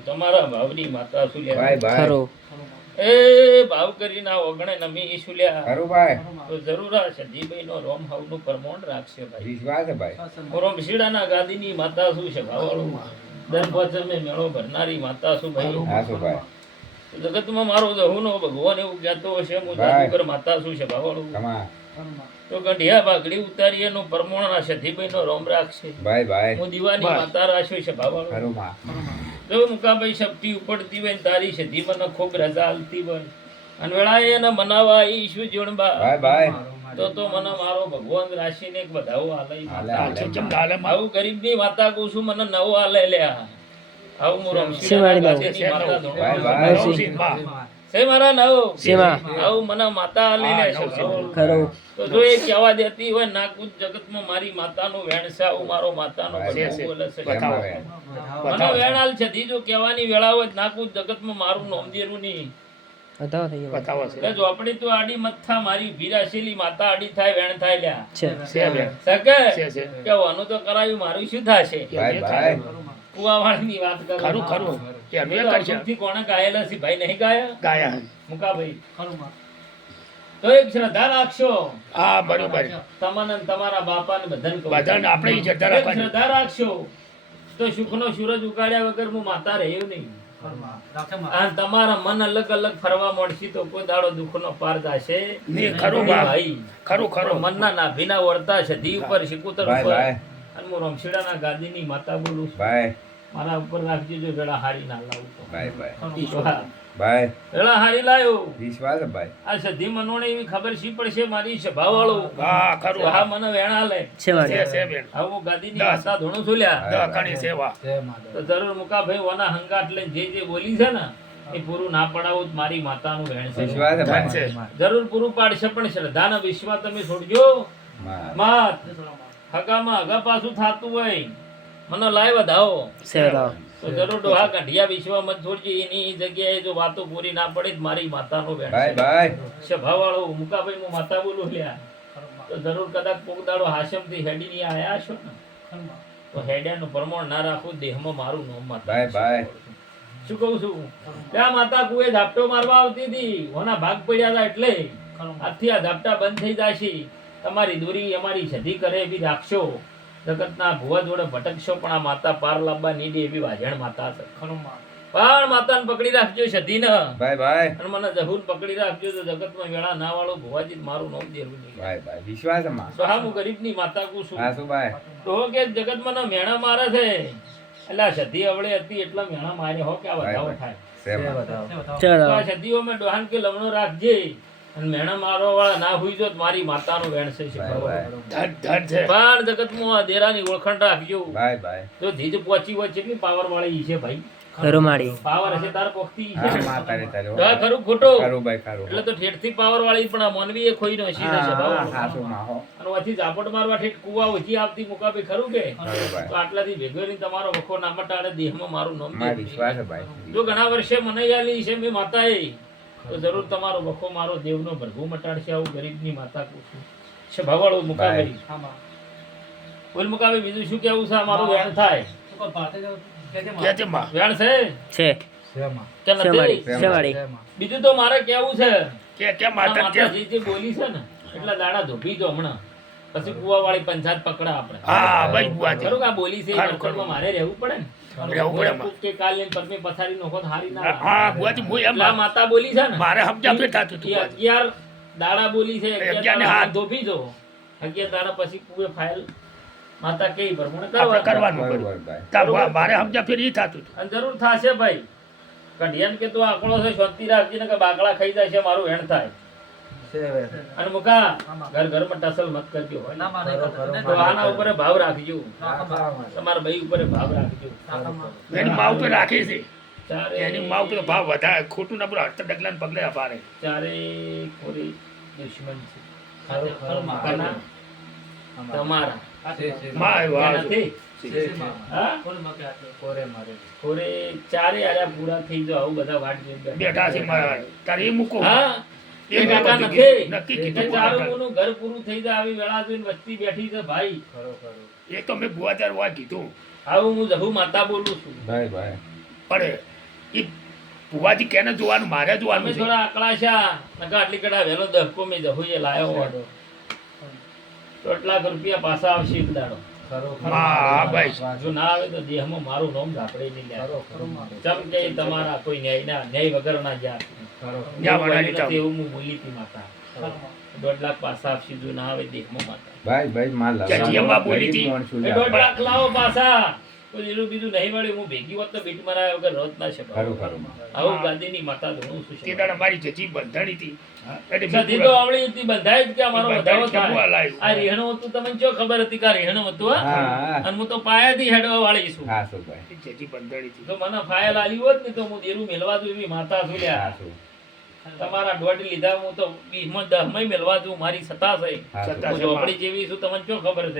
તમારા ભાવની માતા એ ભાવ કરીને ઓગણે નમી સુલ્યા તો જરૂર આ સજીભાઈ નો રોમ હાવ નું પ્રમોણ રાખશે ભાઈ રોમ શીડાના ગાદીની માતા શું છે ભાવાળું દર પાંચમે મેળો ભરનારી માતા શું ભાઈ જગતમાં મારો દહુનો ભગવાન એવું કહેતો હશે હું જાદુગર માતા શું છે ભાવાળું તો ગંઢિયા બાગડી ઉતારી એનું પરમોણા સધીભાઈ નો રોમ રાખશે હું દીવાની માતા રાખ્યો છે ભાવાળું જો મુકાભાઈ શક્તિ ઉપડતી હોય ને તારી સધી મને ખૂબ રજા આલતી હોય અને વેળાએ એને મનાવા ઈશું જીવણબા તો મને મારો ભગવાન રાશિને એક બધાઓ આલે આવું ગરીબની માતા કહું છું મને નવો આલે લ્યા આવું હું રમશી માતા મારા નવ આવું મને માતા આલે લે તો જો એ કહેવા દેતી હોય નાકુદ જગતમાં મારી માતાનું વેણ છે આવું મારો માતાનો બોલે છે મને વેણ આલ છે દીજો કહેવાની વેળા હોય નાકુદ જગતમાં મારું નોમ દેરું નહીં બતાવો છે જો આપણી તો આડી મથા મારી ભીરાશીલી માતા આડી થાય વેણ થાય લ્યા છે કેવાનું તો કરાયું મારું શું થાશે કુવાવાળની વાત કરું કે કોણે ગાયેલા છે ભાઈ નહીં ગાયા મુકાભાઈ તો એક શ્રદ્ધા રાખશો હા બરોબર તમને તમારા બાપાને બધાને આપણે શ્રદ્ધા રાખશો તો સુખનો સૂરજ ઉગાડ્યા વગર હું માતા રહ્યો નહીં તમારા મન અલગ અલગ ફરવા મળશે તો કોઈ દાડો દુઃખનો પાર જશે ભાઈ ખરું મનના નાભીના વળતા છે દી ઉપર શિકુતર ઉપર અને હું રમશીડાના ગાદીની માતા બોલું છું મારા ઉપર રાખજો જો વેળા હારી ના લાવું તો વેળા હારી લાયો આ સધી મનોને એવી ખબર શી પડશે મારી સભા વાળો હા મને વેણા લે હું ગાદીની માતા ધોણું છું લ્યા તો જરૂર મુકાભાઈ ઓના હંગાટ લઈને જે બોલી છે ને એ પૂરું ના પડાવું મારી માતાનું વેણ છે જરૂર પૂરું પાડશે પણ શ્રદ્ધાનો વિશ્વાસ તમે છોડજો માત હગામાં હગા પાછું થતું હોય મને લાય વધાવો તો જરૂર ડોહા કાઢિયા વિશ્વમાં છોડજો એની જગ્યાએ જો વાતો પૂરી ના પડે મારી માતાનો વેણ સભાવાળો મુકાભાઈ હું માતા બોલું લ્યા તો જરૂર કદાચ કોક દાડો હાશમ થી હેડી ની આયા છો ને તો હેડિયાનું પ્રમાણ ના રાખું દેહમાં મારું નામ માતા શું કહું છું ત્યાં માતા કુએ ઝાપટો મારવા આવતી હતી ઓના ભાગ પડ્યા હતા એટલે આજથી આ ઝાપટા બંધ થઈ જશે તમારી દૂરી અમારી સધી કરે એવી રાખશો જગતના ભુવા જોડે ભટકશો પણ આ માતા પાર લાવવા નીડી એવી વાજણ માતા છે પણ માતાને પકડી રાખજો સધી ને અને મને જહુર પકડી રાખજો તો જગતમાં વેળા ના વાળો ભુવાજી મારું નામ દેવું નહીં વિશ્વાસ તો હા હું ગરીબની માતા કહું છું તો કે જગતમાં ના મેણા મારે છે એટલે સધી અવળે હતી એટલા મેણા મારે હો કે આ વધાવો થાય સદીઓ મેં ડોહાન કે લમણો રાખજે અને મેણા મારવા વાળા ના હુઈ જો મારી માતાનું વેણ છે પણ જગતમાં દેરાની ઓળખાણ રાખજો જો ધીજ પહોંચી હોય કેટલી પાવર વાળી છે ભાઈ પાવર હશે તાર પોખતી છે ખરું ખોટો એટલે તો ઠેઠથી પાવર વાળી પણ આ મોનવી એ ખોઈ નો છે અને ઓછી ઝાપટ મારવા ઠેઠ કુવા ઓછી આવતી મુકાબે ખરું કે તો આટલાથી ભેગો ની તમારો વખો ના મટાડે દેહમાં મારું નામ જો ઘણા વર્ષે મને યાલી છે મેં માતાએ તો જરૂર તમારો વખો મારો દેવનો ભરભૂ મટાડશે આવું ગરીબની માતા પૂછું છે ભવાળો મુકાભાઈ બોલ મુકાભાઈ બીજું શું કેવું છે મારું વેણ થાય વેણ છે બીજું તો મારે કેવું છે કે માતાજી જે બોલી છે ને એટલા દાડા ધોબી જો હમણાં પછી કુવા વાળી પંચાયત પકડા આપણે ખરું આ બોલી છે મારે રહેવું પડે ને કે કાલે પરમે પથારી નો હોત હારી ના હા બુઆજી હું એમ માતા બોલી છે ને મારે સમજા ફેર થાતું હતું 11 દાડા બોલી છે 11 ને હાથ ધોપી જો 11 દાડા પછી કુએ ફાઇલ માતા કેઈ પ્રમાણે કરવાનું તારું મારે સમજા ફેર ઈ થાતું હતું અને જરૂર થાશે ભાઈ કઢિયાન કે તો આકળો છે શાંતિ રાખજી ને કે બાકડા ખાઈ જાય છે મારું હેણ થાય અને મુકા ઘર ઘર માં ટસલ મત કરજો તો આના ઉપર ભાવ રાખજો તમારા ભાઈ ઉપર ભાવ રાખજો એની માવ તો રાખે છે એની માવ તો ભાવ વધારે ખોટું ના બોલા હટ ડગલાન પગલે અપારે ચારે કોરી દુશ્મન છે તમારા માય વાહ કોરે ચારે આરા પૂરા થઈ જાવ આવું બધા વાટ બેઠા છે તારે મૂકો હા એ કાકા નથી કે ચારું મોનું ઘર પૂરું થઈ જાય આવી વેળા જોઈને વસ્તી બેઠી છે ભાઈ. એ તો મેં બુવાચાર વા કીધું. આવું હું જહુ માતા બોલું છું. ભાઈ પણ એ બુવાજી કેને જોવાનું મારે અમે જોવાનું છે. થોડા અકળાશા નકા આટલી કડા વેલો દહકો મેં જહુ એ લાયો હોત. તો એટલા રૂપિયા પાછા આવશે એક દાડો. હા ભાઈ જો ના આવે તો દેહમાં મારું નામ ઝાપડી નહીં લે. ચમ કે તમારા કોઈ ન્યાય વગર ના જ્યાં જ્યાં વડાલી ચાવ. એવું હું બોલી હતી માતા. 1.5 લાખ પાછા આપશે જો ના આવે દેહમાં માતા. ભાઈ માલ લાવો. ચાચી અંબા બોલી હતી. એ 1.5 લાખ લાવો પાછા. કોઈ લીલું બીજું નહીં મળે હું ભેગી હોત તો બીટ મરાયા વગર રોજ ના શકે. ખરું આવું ગાદીની માતા ધોણું શું તે છે. દાડા મારી જજી બંધાણી હતી. એટલે મેં સધી તો આવડી હતી બંધાય જ કે અમારો વધારો બંધાય જ કે બુવા થાય. લાવ્યું. આ રેહણું હતું તમને જો ખબર હતી કે આ રેહણું હતું હા? હા અને હું તો પાયાથી હેડવા વાળી છું. હા શું ભાઈ જજી બંધાણી હતી. તો મને ફાયલ આલી હોત ને તો હું દેરું મેલવા દઉં એવી માતા છું લ્યા. હા શું તમારા દોઢ લીધા હું તો 20 માં 10 માં મેલવા દઉં મારી સત્તા છે. હા શું સત્તા હું ઝોપડી જેવી છું તમને શું ખબર છે.